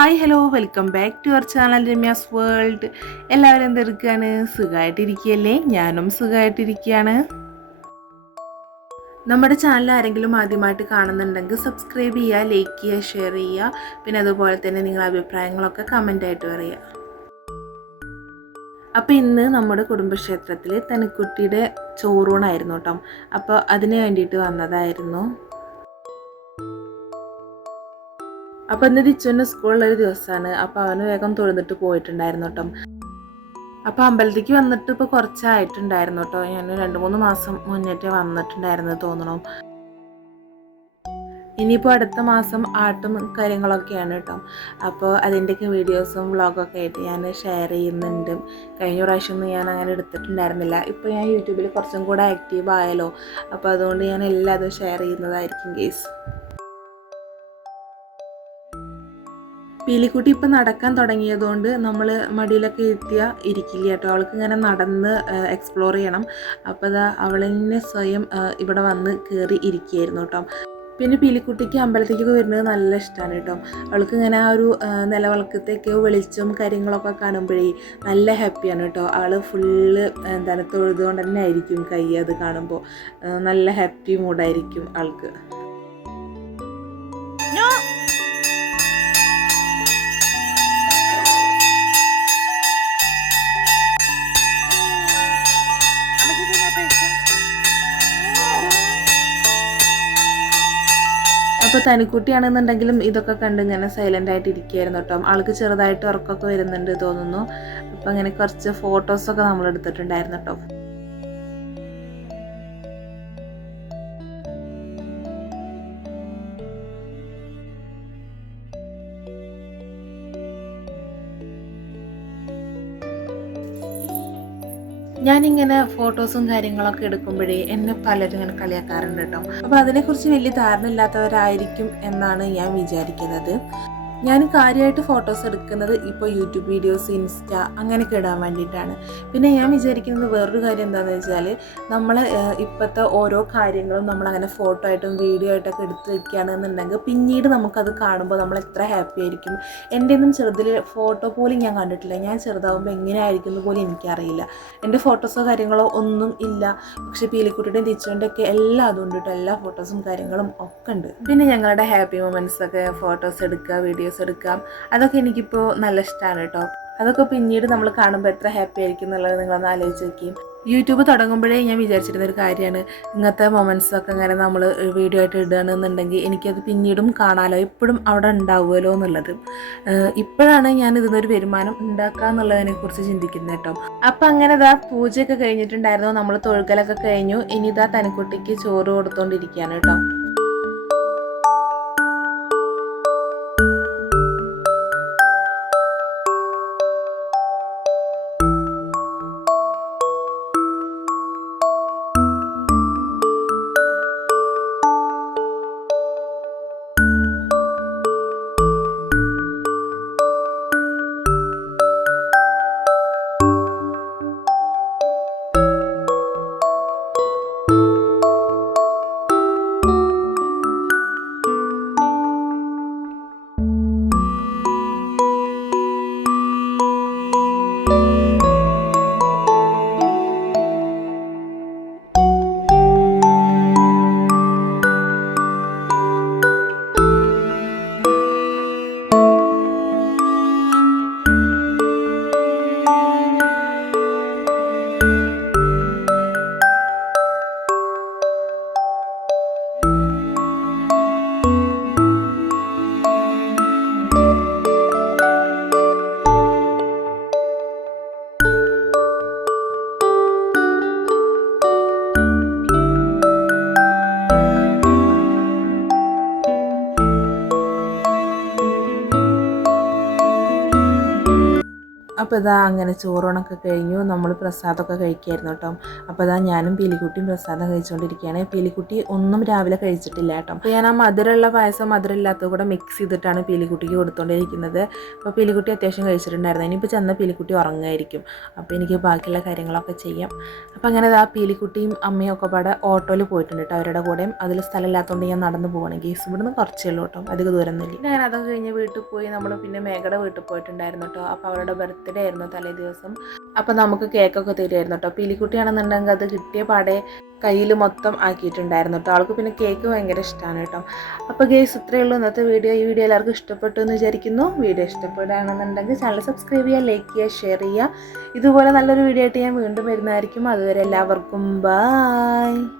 Hi hello welcome back to our channel Ramya's world. എല്ലാവരും എന്തെടുക്കുകയാണ്? സുഖമായിട്ടിരിക്കുകയല്ലേ? ഞാനും സുഖമായിട്ടിരിക്കുകയാണ്. നമ്മുടെ ചാനൽ ആരെങ്കിലും ആദ്യമായിട്ട് കാണുന്നുണ്ടെങ്കിൽ സബ്സ്ക്രൈബ് ചെയ്യുക, ലൈക്ക് ചെയ്യുക, ഷെയർ ചെയ്യുക. പിന്നെ അതുപോലെ തന്നെ നിങ്ങളുടെ അഭിപ്രായങ്ങളൊക്കെ കമൻ്റായിട്ട് പറയുക. അപ്പോൾ ഇന്ന് നമ്മുടെ കുടുംബക്ഷേത്രത്തിൽ തനിക്കുട്ടിയുടെ ചോറൂണായിരുന്നു കേട്ടോ. അപ്പോൾ അതിന് വേണ്ടിയിട്ട് വന്നതായിരുന്നു. അപ്പോൾ ഇന്ന് ദിച്ചുവിൻ്റെ സ്കൂളിലൊരു ദിവസമാണ്. അപ്പോൾ അവന് വേഗം തൊഴുന്നിട്ട് പോയിട്ടുണ്ടായിരുന്നു കേട്ടോ. അപ്പോൾ അമ്പലത്തേക്ക് വന്നിട്ട് ഇപ്പോൾ കുറച്ചായിട്ടുണ്ടായിരുന്നു കേട്ടോ. ഞാൻ 2-3 മാസം മുന്നേറ്റേ വന്നിട്ടുണ്ടായിരുന്നു തോന്നണം. ഇനിയിപ്പോൾ അടുത്ത മാസം ആട്ടും കാര്യങ്ങളൊക്കെയാണ് കേട്ടോ. അപ്പോൾ അതിൻ്റെയൊക്കെ വീഡിയോസും വ്ളോഗൊക്കെ ആയിട്ട് ഞാൻ ഷെയർ ചെയ്യുന്നുണ്ട്. കഴിഞ്ഞ പ്രാവശ്യമൊന്നും ഞാൻ അങ്ങനെ എടുത്തിട്ടുണ്ടായിരുന്നില്ല. ഇപ്പോൾ ഞാൻ യൂട്യൂബിൽ കുറച്ചും കൂടെ ആക്റ്റീവ് ആയാലോ. അപ്പോൾ അതുകൊണ്ട് ഞാൻ എല്ലാതും ഷെയർ ചെയ്യുന്നതായിരിക്കും ഗൈസ്. പീലിക്കുട്ടി ഇപ്പം നടക്കാൻ തുടങ്ങിയതുകൊണ്ട് നമ്മൾ മടിയിലൊക്കെ ഇരുത്തിയാൽ ഇരിക്കില്ല കേട്ടോ. അവൾക്ക് ഇങ്ങനെ നടന്ന് എക്സ്പ്ലോർ ചെയ്യണം. അപ്പോൾ അത് അവളെന്നെ സ്വയം ഇവിടെ വന്ന് കയറി ഇരിക്കുകയായിരുന്നു കേട്ടോ. പിന്നെ പീലിക്കുട്ടിക്ക് അമ്പലത്തേക്കൊക്കെ വരുന്നത് നല്ല ഇഷ്ടമാണ് കേട്ടോ. അവൾക്ക് ഇങ്ങനെ ആ ഒരു നിലവിളക്കത്തേക്ക് വെളിച്ചവും കാര്യങ്ങളൊക്കെ കാണുമ്പോഴേ നല്ല ഹാപ്പിയാണ് കേട്ടോ. അവൾ ഫുള്ള് തൊഴുതുകൊണ്ട് തന്നെ ആയിരിക്കും കൈ അത് കാണുമ്പോൾ. നല്ല ഹാപ്പി മൂഡായിരിക്കും ആൾക്ക്. അപ്പോൾ തനിക്കുട്ടിയാണെന്നുണ്ടെങ്കിലും ഇതൊക്കെ കണ്ട് ഇങ്ങനെ സൈലൻ്റ് ആയിട്ട് ഇരിക്കുകയായിരുന്നു കേട്ടോ. ആൾക്ക് ചെറുതായിട്ട് ഉറക്കമൊക്കെ വരുന്നുണ്ട് തോന്നുന്നു. അപ്പോൾ അങ്ങനെ കുറച്ച് ഫോട്ടോസൊക്കെ നമ്മൾ എടുത്തിട്ടുണ്ടായിരുന്നു കേട്ടോ. ഞാനിങ്ങനെ ഫോട്ടോസും കാര്യങ്ങളൊക്കെ എടുക്കുമ്പോഴേ എന്നെ പലരും ഇങ്ങനെ കളിയാക്കാറുണ്ട് കേട്ടോ. അപ്പോൾ അതിനെക്കുറിച്ച് വലിയ ധാരണ ഇല്ലാത്തവരായിരിക്കും എന്നാണ് ഞാൻ വിചാരിക്കുന്നത്. ഞാൻ കാര്യമായിട്ട് ഫോട്ടോസ് എടുക്കുന്നത് ഇപ്പോൾ യൂട്യൂബ് വീഡിയോസ്, ഇൻസ്റ്റ അങ്ങനെയൊക്കെ ഇടാൻ വേണ്ടിയിട്ടാണ്. പിന്നെ ഞാൻ വിചാരിക്കുന്നത് വേറൊരു കാര്യം എന്താണെന്ന് വെച്ചാൽ നമ്മൾ ഇപ്പോഴത്തെ ഓരോ കാര്യങ്ങളും നമ്മളങ്ങനെ ഫോട്ടോ ആയിട്ടും വീഡിയോ ആയിട്ടൊക്കെ എടുത്ത് വെക്കുകയാണെന്നുണ്ടെങ്കിൽ പിന്നീട് നമുക്കത് കാണുമ്പോൾ നമ്മൾ എത്ര ഹാപ്പി ആയിരിക്കും. എൻ്റെ ഒന്നും ചെറുതിൽ ഫോട്ടോ പോലും ഞാൻ കണ്ടിട്ടില്ല. ഞാൻ ചെറുതാവുമ്പോൾ എങ്ങനെയായിരിക്കുന്നു പോലും എനിക്കറിയില്ല. എൻ്റെ ഫോട്ടോസോ കാര്യങ്ങളോ ഒന്നും ഇല്ല. പക്ഷേ പീലിക്കുട്ടിയുടെയും ദിച്ചുവിൻ്റെയൊക്കെ എല്ലാം അതുകൊണ്ട് കേട്ടോ. എല്ലാ ഫോട്ടോസും കാര്യങ്ങളും ഒക്കെ ഉണ്ട്. പിന്നെ ഞങ്ങളുടെ ഹാപ്പി മൊമെൻറ്റ്സൊക്കെ ഫോട്ടോസ് എടുക്കുക, വീഡിയോസ് എടുക്കാം. അതൊക്കെ എനിക്കിപ്പോൾ നല്ല ഇഷ്ടമാണ് കേട്ടോ. അതൊക്കെ പിന്നീട് നമ്മൾ കാണുമ്പോൾ എത്ര ഹാപ്പി ആയിരിക്കും എന്നുള്ളത് നിങ്ങളൊന്ന് ആലോചിച്ച് നോക്കിയും. യൂട്യൂബ് തുടങ്ങുമ്പോഴേ ഞാൻ വിചാരിച്ചിരുന്നൊരു കാര്യമാണ് ഇങ്ങനത്തെ മൊമെൻറ്റ്സൊക്കെ ഇങ്ങനെ നമ്മൾ വീഡിയോ ആയിട്ട് ഇടുകയാണെന്നുണ്ടെങ്കിൽ എനിക്കത് പിന്നീടും കാണാമല്ലോ, എപ്പോഴും അവിടെ ഉണ്ടാവുമല്ലോ എന്നുള്ളത്. ഇപ്പോഴാണ് ഞാൻ ഇതിനൊരു വരുമാനം ഉണ്ടാക്കുക എന്നുള്ളതിനെക്കുറിച്ച് ചിന്തിക്കുന്നത് കേട്ടോ. അപ്പം അങ്ങനെ ഇതാ പൂജയൊക്കെ കഴിഞ്ഞിട്ടുണ്ടായിരുന്നു. നമ്മൾ തൊഴുകലൊക്കെ കഴിഞ്ഞു. ഇനി ഇതാ തനിക്കുട്ടിക്ക് ചോറ് കൊടുത്തുകൊണ്ടിരിക്കുകയാണ് കേട്ടോ. അപ്പോൾ ഇതാ അങ്ങനെ ചോറൂണൊക്കെ കഴിഞ്ഞു. നമ്മൾ പ്രസാദമൊക്കെ കഴിക്കായിരുന്നു കേട്ടോ. അപ്പോൾ ഇതാ ഞാനും പീലിക്കുട്ടിയും പ്രസാദം കഴിച്ചുകൊണ്ടിരിക്കുകയാണ്. പീലിക്കുട്ടി ഒന്നും രാവിലെ കഴിച്ചിട്ടില്ല കേട്ടോ. അപ്പോൾ ഞാൻ ആ മധുരമുള്ള പായസം മധുരമില്ലാത്തത് കൂടെ മിക്സ് ചെയ്തിട്ടാണ് പീലിക്കുട്ടിക്ക് കൊടുത്തുകൊണ്ടിരിക്കുന്നത്. അപ്പോൾ പീലിക്കുട്ടി അത്യാവശ്യം കഴിച്ചിട്ടുണ്ടായിരുന്നു. ഇനിയിപ്പോൾ ചെന്ന പീലിക്കുട്ടി ഉറങ്ങുമായിരിക്കും. അപ്പോൾ എനിക്ക് ബാക്കിയുള്ള കാര്യങ്ങളൊക്കെ ചെയ്യാം. അപ്പോൾ അങ്ങനെ ഇതാ പീലിക്കുട്ടിയും അമ്മയും ഒക്കെ പാടെ ഓട്ടോയിൽ പോയിട്ടുണ്ട് കേട്ടോ അവരുടെ കൂടെയും. അതിൽ സ്ഥലമില്ലാത്തതുകൊണ്ട് ഞാൻ നടന്ന് പോകണം. കേസ് ഇവിടുന്ന് കുറച്ചേ ഉള്ളൂ കേട്ടോ, അധികം ദൂരമൊന്നുമില്ല. ഞാൻ അതൊക്കെ കഴിഞ്ഞ് വീട്ടിൽ പോയി നമ്മൾ പിന്നെ മേഘയുടെ വീട്ടിൽ പോയിട്ടുണ്ടായിരുന്നു കേട്ടോ. അപ്പോൾ അവരുടെ ബർത്ത്ഡേ ആയിരുന്നു തലേ ദിവസം. അപ്പോൾ നമുക്ക് കേക്കൊക്കെ തരുമായിരുന്നു കേട്ടോ. പീലിക്കുട്ടിയാണെന്നുണ്ടെങ്കിൽ അത് കിട്ടിയ പാടെ കയ്യിൽ മൊത്തം ആക്കിയിട്ടുണ്ടായിരുന്നു കേട്ടോ. ആൾക്ക് പിന്നെ കേക്ക് ഭയങ്കര ഇഷ്ടമാണ് കേട്ടോ. അപ്പോൾ ഗേസ് ഇത്രയേ ഉള്ളൂ ഇന്നത്തെ വീഡിയോ. ഈ വീഡിയോ എല്ലാവർക്കും ഇഷ്ടപ്പെട്ടു എന്ന് വിചാരിക്കുന്നു. വീഡിയോ ഇഷ്ടപ്പെടുകയാണെന്നുണ്ടെങ്കിൽ ചാനൽ സബ്സ്ക്രൈബ് ചെയ്യുക, ലൈക്ക് ചെയ്യുക, ഷെയർ ചെയ്യുക. ഇതുപോലെ നല്ലൊരു വീഡിയോ ആയിട്ട് ഞാൻ വീണ്ടും വരുന്നതായിരിക്കും. അതുവരെ എല്ലാവർക്കും ബൈ.